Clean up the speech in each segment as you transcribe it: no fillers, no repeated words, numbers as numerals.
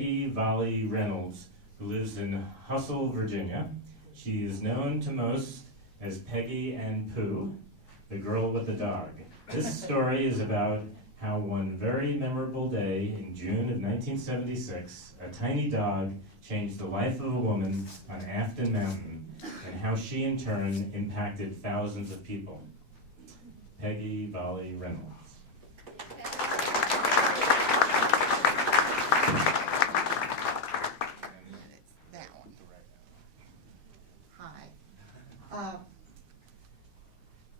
Peggy Reynolds, who lives in Hustle, Virginia. She is known to most as Peggy and Pooh, the girl with the dog. This story is about how one very memorable day in June of 1976, a tiny dog changed the life of a woman on Afton Mountain, and how she in turn impacted thousands of people. Peggy Reynolds.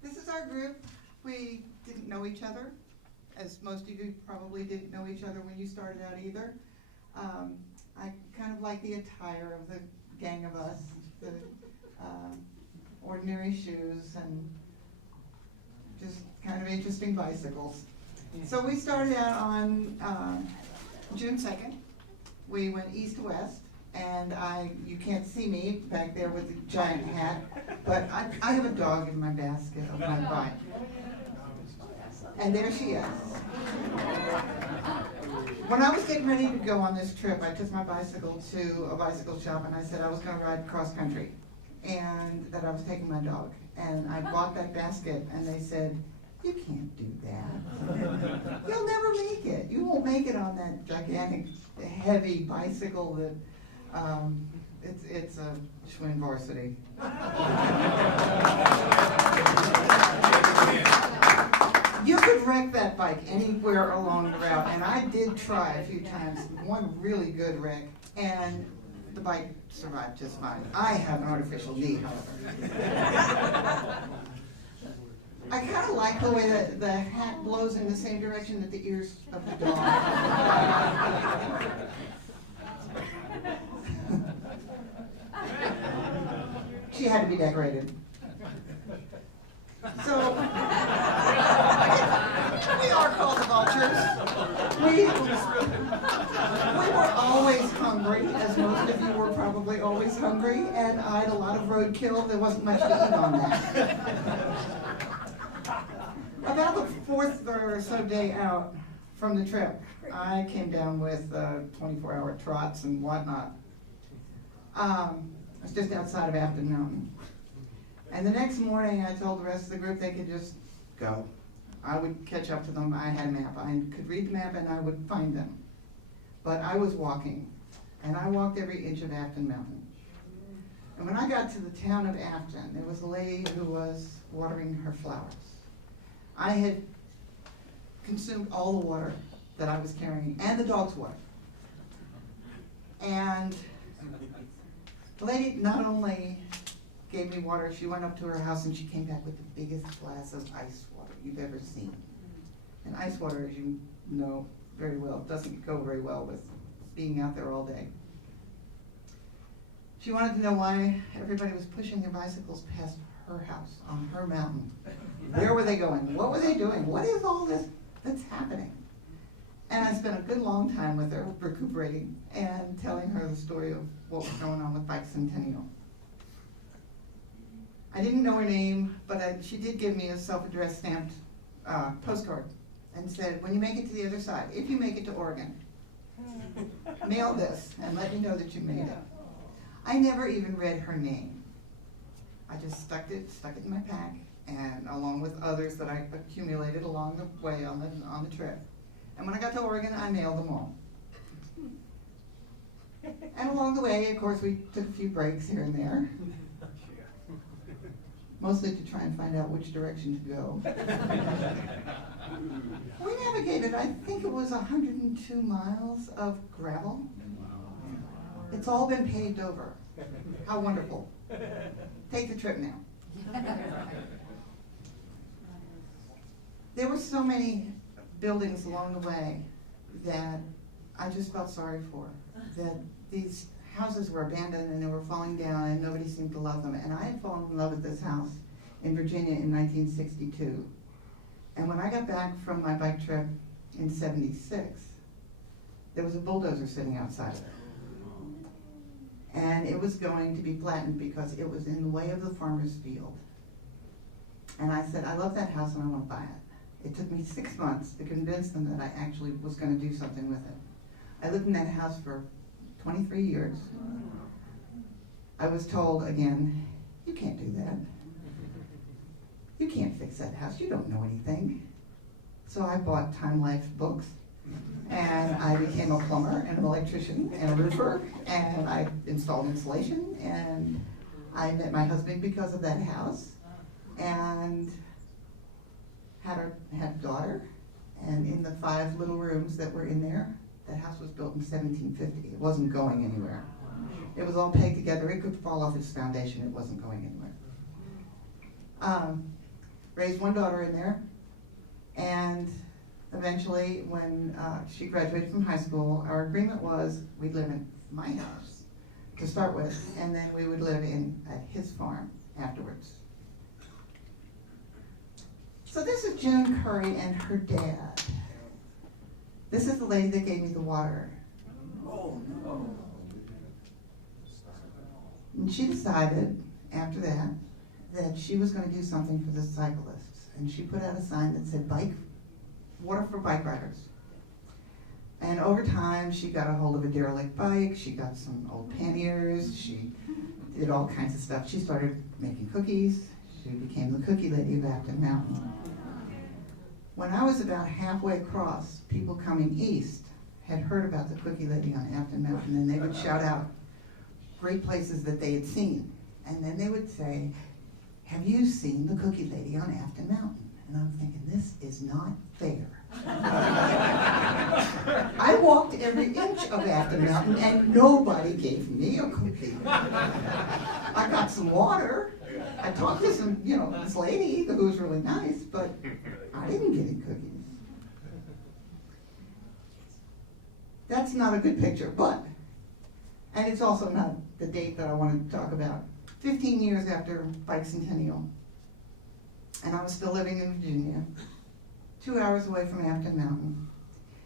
This is our group. We didn't know each other, as most of you probably didn't know each other when you started out either. I kind of like the attire of the gang of us, the ordinary shoes and just kind of interesting bicycles. So we started out on June 2nd. We went east to west. And you can't see me back there with the giant hat, but I have a dog in my basket of my bike. And there she is. When I was getting ready to go on this trip, I took my bicycle to a bicycle shop and I said I was going to ride cross country and that I was taking my dog. And I bought that basket and they said, "You can't do that. You'll never make it. You won't make it on that gigantic, heavy bicycle that it's a Schwinn varsity." You could wreck that bike anywhere along the route, and I did try a few times, one really good wreck, and the bike survived just fine. I have an artificial knee, however. I kind of like the way that the hat blows in the same direction that the ears of the dog. She had to be decorated. So, we are called the vultures. We were always hungry, as most of you were probably always hungry, and I had a lot of roadkill. There wasn't much to eat on that. About the fourth or so day out from the trip, I came down with 24-hour trots and whatnot. I was just outside of Afton Mountain. And the next morning, I told the rest of the group they could just go. I would catch up to them. I had a map. I could read the map and I would find them. But I was walking, and I walked every inch of Afton Mountain. And when I got to the town of Afton, there was a lady who was watering her flowers. I had consumed all the water that I was carrying, and the dog's water. And the lady not only gave me water, she went up to her house and she came back with the biggest glass of ice water you've ever seen. And ice water, as you know very well, doesn't go very well with being out there all day. She wanted to know why everybody was pushing their bicycles past her house on her mountain. Where were they going? What were they doing? What is all this that's happening? And I spent a good long time with her, recuperating and telling her the story of what was going on with Bikecentennial. I didn't know her name, but she did give me a self-addressed stamped postcard and said, "When you make it to the other side, if you make it to Oregon, mail this and let me know that you made it." I never even read her name. I just stuck it in my pack, and along with others that I accumulated along the way on the trip. And when I got to Oregon, I mailed them all. And along the way, of course, we took a few breaks here and there. Mostly to try and find out which direction to go. We navigated, I think it was 102 miles of gravel. It's all been paved over. How wonderful. Take the trip now. There were so many buildings along the way that I just felt sorry for. That these houses were abandoned and they were falling down and nobody seemed to love them. And I had fallen in love with this house in Virginia in 1962. And when I got back from my bike trip in 76, there was a bulldozer sitting outside of it. And it was going to be flattened because it was in the way of the farmer's field. And I said, "I love that house and I want to buy it." It took me 6 months to convince them that I actually was going to do something with it. I lived in that house for 23 years. I was told again, you can't do that. You can't fix that house, you don't know anything. So I bought Time Life books, and I became a plumber and an electrician and a roofer, and I installed insulation, and I met my husband because of that house, and had a daughter, and in the 5 little rooms that were in there, that house was built in 1750. It wasn't going anywhere. It was all pegged together. It could fall off its foundation. It wasn't going anywhere. Raised 1 daughter in there, and eventually when she graduated from high school, our agreement was we'd live in my house to start with, and then we would live at his farm afterwards. So this is June Curry and her dad. This is the lady that gave me the water. Oh, no. And she decided after that she was going to do something for the cyclists. And she put out a sign that said water for bike riders. And over time, she got a hold of a derelict bike, she got some old panniers, she did all kinds of stuff. She started making cookies. She became the cookie lady of Afton Mountain. When I was about halfway across, people coming east had heard about the cookie lady on Afton Mountain, and they would shout out great places that they had seen. And then they would say, have you seen the cookie lady on Afton Mountain? And I'm thinking, this is not fair. I walked every inch of Afton Mountain and nobody gave me a cookie. I got some water. I talked to some, this lady who was really nice, but I didn't get any cookies. That's not a good picture, and it's also not the date that I wanted to talk about. 15 years after Bikecentennial, and I was still living in Virginia, 2 hours away from Afton Mountain,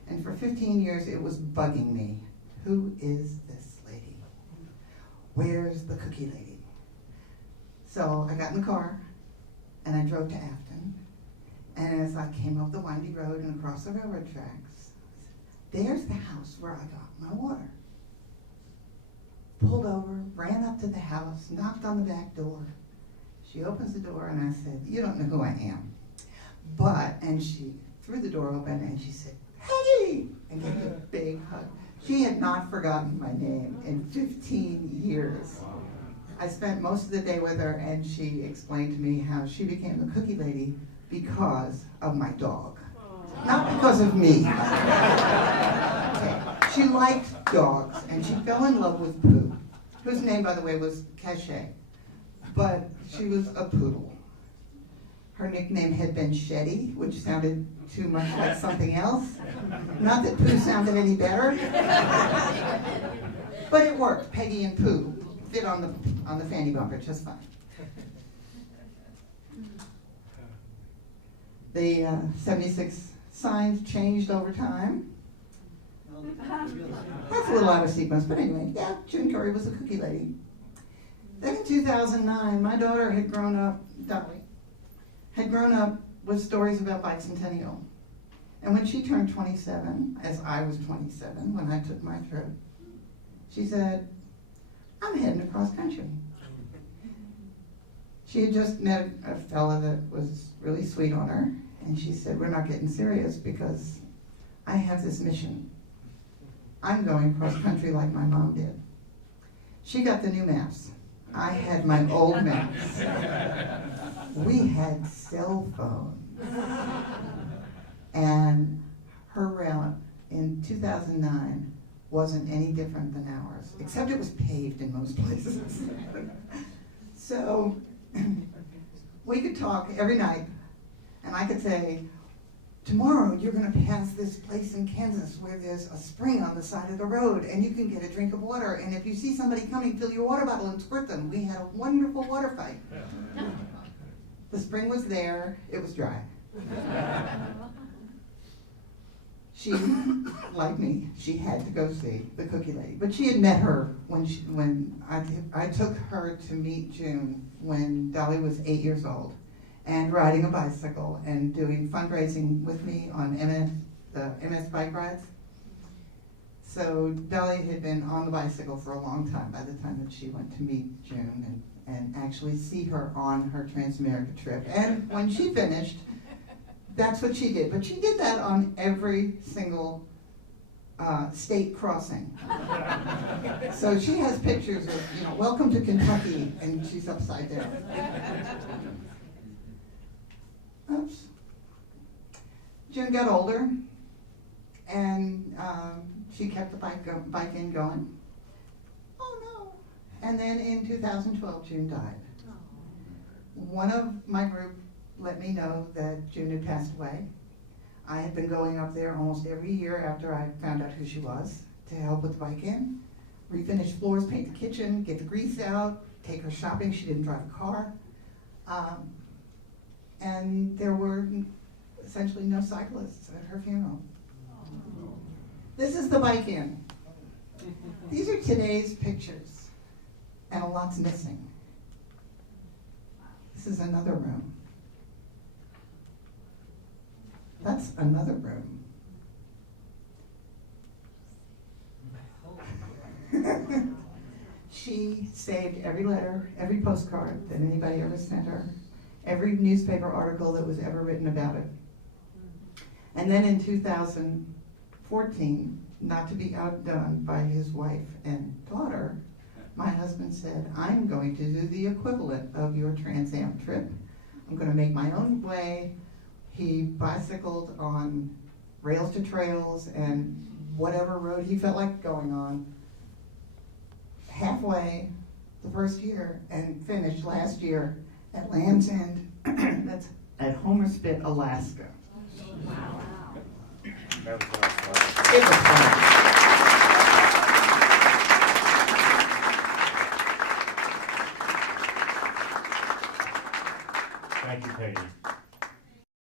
and for 15 years it was bugging me. Who is this lady? Where's the cookie lady? So I got in the car, and I drove to Afton, and as I came up the windy road and across the railroad tracks, there's the house where I got my water. Pulled over, ran up to the house, knocked on the back door. She opens the door and I said, you don't know who I am. And she threw the door open and she said, Peggy! And gave me a big hug. She had not forgotten my name in 15 years. I spent most of the day with her, and she explained to me how she became the cookie lady because of my dog. Not because of me. Okay. She liked dogs, and she fell in love with Pooh, whose name, by the way, was Cachet. But she was a poodle. Her nickname had been Shetty, which sounded too much like something else. Not that Pooh sounded any better. But it worked. Peggy and Pooh fit on the fanny bumper just fine. The 76 signs changed over time. That's a little out of sequence, but anyway, yeah, June Curry was a cookie lady. Then in 2009, my daughter had grown up, Dolly, had grown up with stories about Bikecentennial. And when she turned 27, as I was 27 when I took my trip, she said, I'm heading across country. She had just met a fella that was really sweet on her, and she said, we're not getting serious because I have this mission. I'm going cross country like my mom did. She got the new maps. I had my old maps. We had cell phones. And her route in 2009 wasn't any different than ours, except it was paved in most places. So we could talk every night, and I could say, tomorrow you're going to pass this place in Kansas where there's a spring on the side of the road, and you can get a drink of water, and if you see somebody coming, fill your water bottle and squirt them. We had a wonderful water fight. The spring was there, it was dry. She, like me, she had to go see the cookie lady. But she had met her when I took her to meet June when Dolly was 8 years old, and riding a bicycle and doing fundraising with me on the MS bike rides. So Dolly had been on the bicycle for a long time by the time that she went to meet June and actually see her on her Transamerica trip. And when she finished, that's what she did. But she did that on every single state crossing. So she has pictures of, welcome to Kentucky, and she's upside down. Oops. June got older, and she kept the bike in going. Oh no. And then in 2012, June died. One of my group let me know that June had passed away. I had been going up there almost every year after I found out who she was to help with the bike in, refinish floors, paint the kitchen, get the grease out, take her shopping. She didn't drive a car. And there were essentially no cyclists at her funeral. This is the bike in. These are today's pictures, and a lot's missing. This is another room. That's another room. She saved every letter, every postcard that anybody ever sent her, every newspaper article that was ever written about it. And then in 2014, not to be outdone by his wife and daughter, my husband said, I'm going to do the equivalent of your Trans Am trip. I'm going to make my own way. He bicycled on rails to trails and whatever road he felt like going on, halfway the first year, and finished last year at Land's End. That's at Homer Spit, Alaska. That was awesome. It was fun. Thank you, Peggy.